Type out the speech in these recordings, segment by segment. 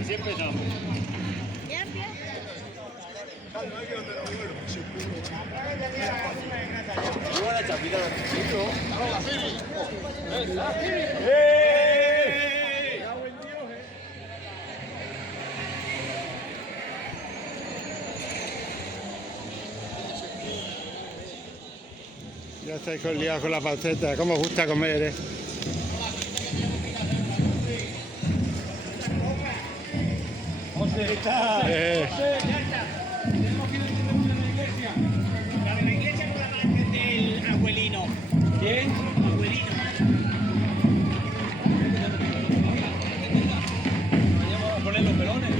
Así empezamos. Ya empieza. Muy buena chapita de Francisco. Ya estáis liados con la panceta. ¿Cómo os gusta comer, eh? José, está. Tenemos que ir a la iglesia. La de la iglesia con la parte del abuelino. ¿Quién? Abuelino. Vamos a poner los pelones.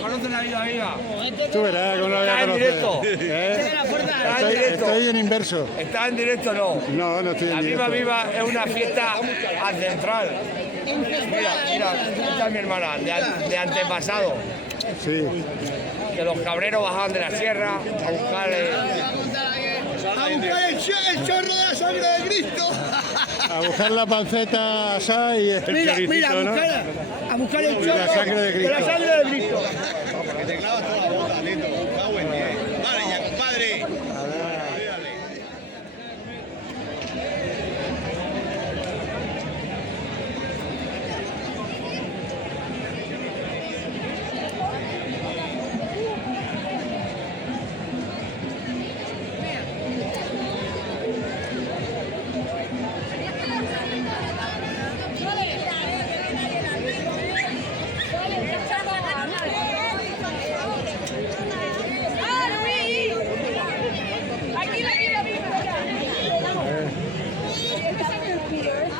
conocen a Viva Viva. Tú verás cómo lo voy a Está en conocer. directo. ¿Eh? Está en directo. Estoy en inverso. ¿Está en directo no? No, no estoy La en Viva directo. Viva es una fiesta ancestral. Mira, esta es mi hermana, de antepasado. Sí. Que los cabreros bajaban de la sierra a buscar el chorro de la sangre de Cristo. A buscar la panceta asada y el choricito, ¿no? A buscar el Y la sangre de Cristo. sangre de Cristo. Que te clavas toda la bota, Neto. Cago en 10. Vale, ya, compadre.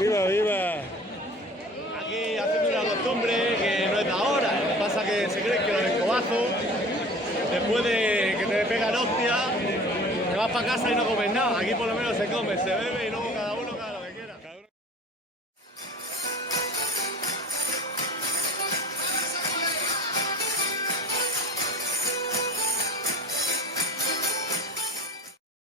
¡Viva, viva! Aquí hacemos una costumbre que no es de ahora. Lo que pasa es que se cree que los escobazos, después de que te pegan hostia, te vas para casa y no comes nada. Aquí por lo menos se come, se bebe y luego